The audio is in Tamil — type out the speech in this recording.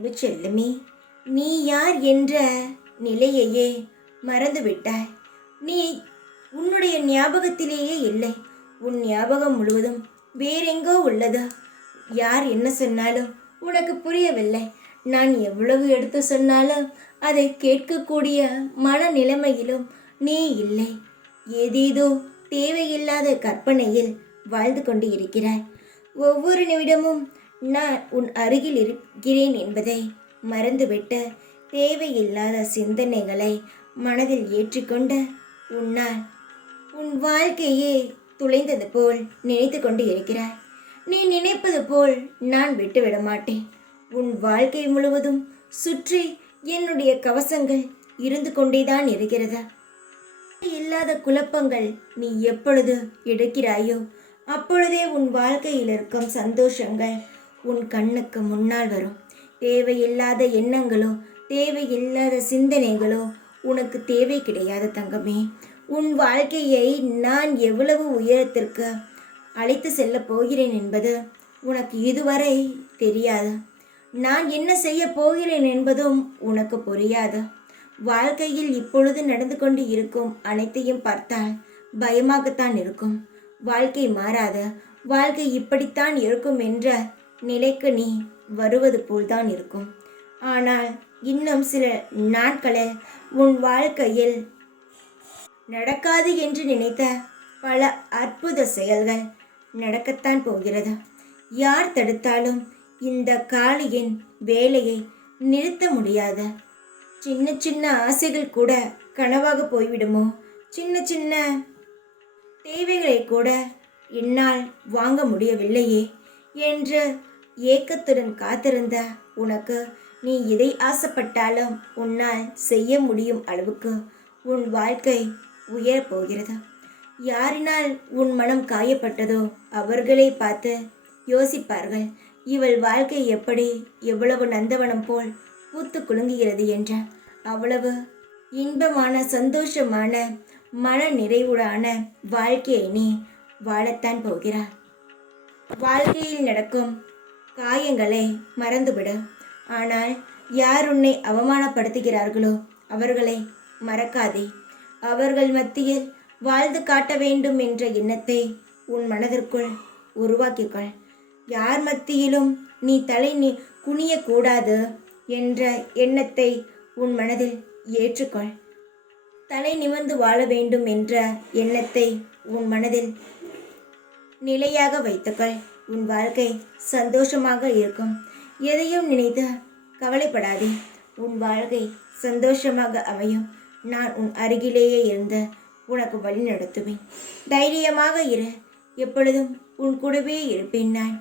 அன்பு செல்லுமே, நீ யார் என்ற நிலையையே மறந்துவிட்டாய். நீ உன்னுடைய ஞாபகத்திலேயே இல்லை. உன் ஞாபகம் முழுவதும் வேறெங்கோ உள்ளது. யார் என்ன சொன்னாலும் உனக்கு புரியவில்லை. நான் எவ்வளவு எடுத்து சொன்னாலும் அதை கேட்கக்கூடிய மனநிலைமையிலும் நீ இல்லை. ஏதேதோ தேவையில்லாத கற்பனையில் வாழ்ந்து கொண்டு இருக்கிறாய். ஒவ்வொரு நிமிடமும் நான் உன் அருகில் இருக்கிறேன் என்பதை மறந்துவிட்டு தேவையில்லாத சிந்தனைகளை மனதில் ஏற்றிக்கொண்டு உன்னால் உன் வாழ்க்கையே துளைந்தது போல் நினைத்து கொண்டு இருக்கிறாய். நீ நினைப்பது போல் நான் விட்டுவிட மாட்டேன். உன் வாழ்க்கை முழுவதும் சுற்றி என்னுடைய கவசங்கள் இருந்து கொண்டேதான் இருக்கிறது. இல்லாத குழப்பங்கள் நீ எப்பொழுது எடுக்கிறாயோ அப்பொழுதே உன் வாழ்க்கையில் இருக்கும் சந்தோஷங்கள் உன் கண்ணுக்கு முன்னால் வரும். தேவையில்லாத எண்ணங்களோ தேவையில்லாத சிந்தனைகளோ உனக்கு தேவை கிடையாது தங்கமே. உன் வாழ்க்கையை நான் எவ்வளவு உயரத்திற்கு அழைத்து செல்ல போகிறேன் என்பது உனக்கு இதுவரை தெரியாது. நான் என்ன செய்ய போகிறேன் என்பதும் உனக்கு புரியாது. வாழ்க்கையில் இப்பொழுது நடந்து கொண்டு இருக்கும் அனைத்தையும் பார்த்தால் பயமாகத்தான் இருக்கும். வாழ்க்கை மாறாத, வாழ்க்கை இப்படித்தான் இருக்கும் என்ற நிலைக்கு நீ வருவது போல்தான் இருக்கும். ஆனால் இன்னும் சில நாட்களில் உன் வாழ்க்கையில் நடக்காது என்று நினைத்த பல அற்புத செயல்கள் நடக்கத்தான் போகிறது. யார் தடுத்தாலும் இந்த காளியின் வேலையை நிறுத்த முடியாது. சின்ன சின்ன ஆசைகள் கூட கனவாக போய்விடுமோ, சின்ன சின்ன தேவைகளை கூட என்னால் வாங்க முடியவில்லையே என்று ஏக்கத்துடன் காத்திருந்த உனக்கு நீ எதை ஆசைப்பட்டாலும் உன்னால் செய்ய முடியும் அளவுக்கு உன் வாழ்க்கை உயரப்போகிறது. யாரினால் உன் மனம் காயப்பட்டதோ அவர்களை பார்த்து யோசிப்பார்கள், இவள் வாழ்க்கை எப்படி எவ்வளவு நந்தவனம் போல் பூத்து குலுங்குகிறது என்ற. அவ்வளவு இன்பமான சந்தோஷமான மன நிறைவுடான வாழ்க்கையை நீ வாழத்தான் போகிறாய். வாழ்க்கையில் நடக்கும் காயங்களை மறந்துவிடு. ஆனால் யார் உன்னை அவமானப்படுத்துகிறார்களோ அவர்களை மறக்காதே. அவர்கள் மத்தியில் வாழ்ந்து காட்ட வேண்டும் என்ற எண்ணத்தை உன் மனதிற்குள் உருவாக்கிக்கொள். யார் மத்தியிலும் நீ குனியக்கூடாது என்ற எண்ணத்தை உன் மனதில் ஏற்றுக்கொள். தலை நிமிர்ந்து வாழ வேண்டும் என்ற எண்ணத்தை உன் மனதில் நிலையாக வைத்துக்கொள். உன் வாழ்க்கை சந்தோஷமாக இருக்கும். எதையும் நினைத்து கவலைப்படாதே. உன் வாழ்க்கை சந்தோஷமாக அமையும். நான் உன் அருகிலேயே இருந்து உனக்கு வழி நடத்துவேன். தைரியமாக இரு. எப்பொழுதும் உன் கூடவே இருப்பேன் நான்.